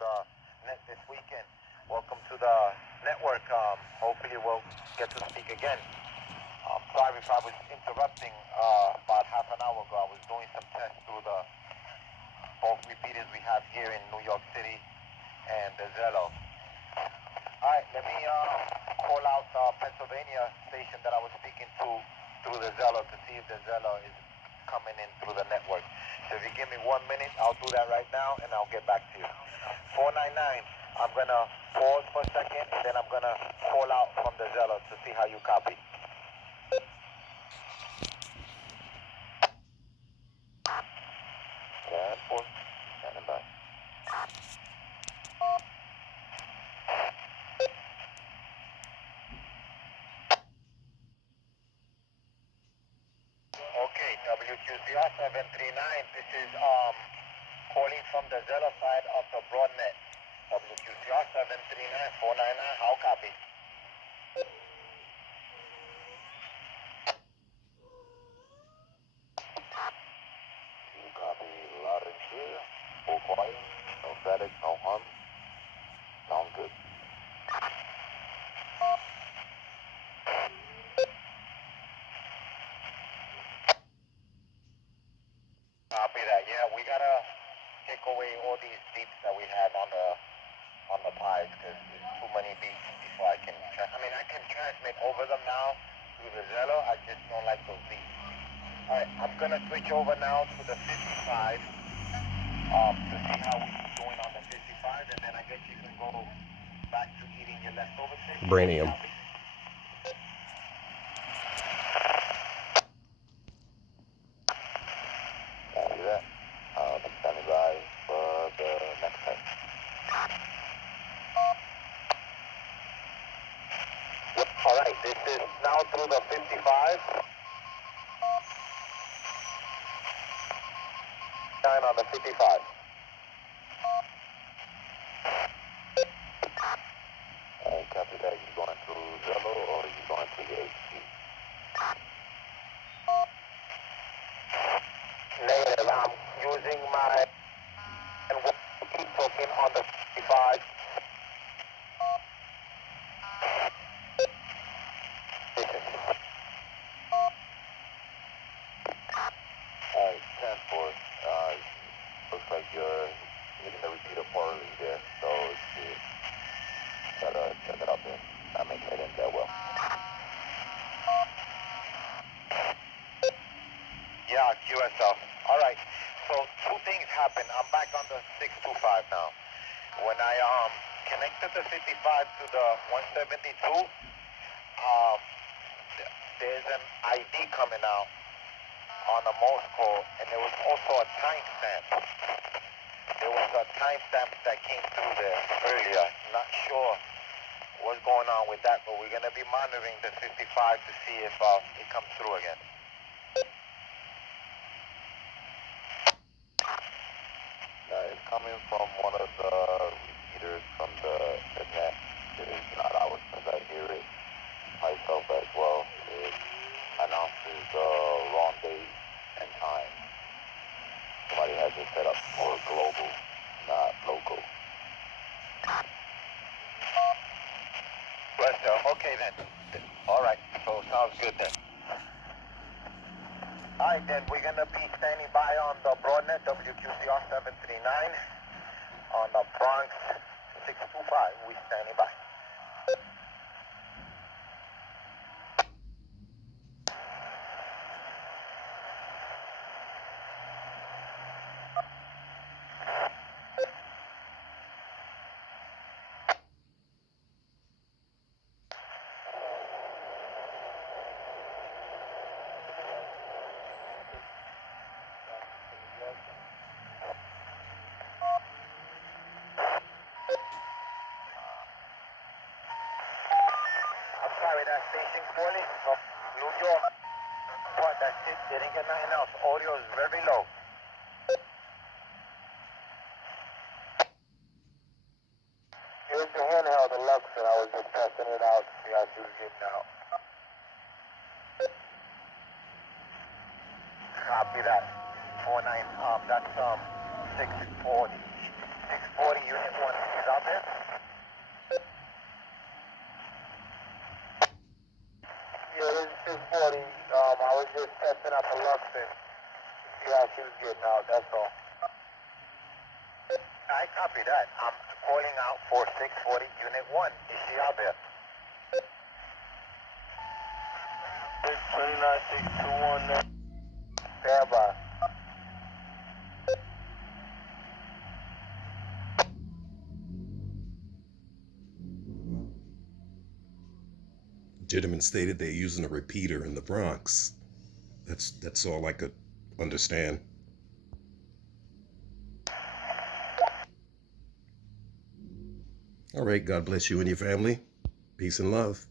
the net this weekend. Welcome to the network. Hopefully we'll get to speak again. Sorry if I was interrupting about half an hour ago. I was doing some tests through the both repeaters we have here in New York City and the Zello. All right, let me call out the Pennsylvania station that I was speaking to through the Zello to see if the Zello is coming in through the network. So if you give me 1 minute, I'll do that right now and I'll get back to you. 499, I'm going to pause for a second and then I'm going to call out from the Zello to see how you copy. Yeah, pause. Standing by. Okay, WQCR 739, this is calling from the Zello side of the Broadnet. WQCR 739, 499, how copy? You copy loud and clear, full quiet, no static, no hum. Sounds good. Copy that. Yeah, we gotta take away all these beeps that we have on the pies because there's too many beeps before I can. I can transmit over them now through the Zello. I just don't like those beeps. All right, I'm gonna switch over now to the 55 to see how we're doing on the 55, and then I guess you can go back to eating your leftover fish. Branium. Copy that. I'm standing by for the next test. All right, this is now through the 55. 9 on the 55. Copy that. You going through Zello or you going through the HP? Negative. I'm using my and keep talking on the 55. Alright, 10-4. Looks like you're hitting the repeater poorly there, so you gotta check it out there. Not making it in that well. Yeah, QSL. Alright, so two things happened. I'm back on the 625 now. When I connected the 55 to the 172, there's an ID coming out on the Morse code, and there was also a timestamp. There was a timestamp that came through there earlier. Not sure what's going on with that, but we're going to be monitoring the 55 to see if it comes through again. It's coming from one of the repeaters from the net. It is not ours because I hear it myself as well. It announces the wrong date and time. Somebody has it set up for global, not local. Okay then. All right, so sounds good then. All right, then we're going to be standing by on the Broadnet WQCR 739 on the Bronx 625. We're standing by. I'm sorry, that station poorly. So New York, what? That's it. They didn't get nothing else. Audio is very low. It was the handheld Lux, and I was just testing it out to see how she was getting out. Copy that. 49. That's 640. 640 unit 1. testing out the lux and see how she was getting out, that's all. I copy that. I'm calling out for 640 Unit 1. Is she out there? 629-621. Stand by. Gentleman stated they're using a repeater in the Bronx. That's all I could understand. All right, God bless you and your family. Peace and love.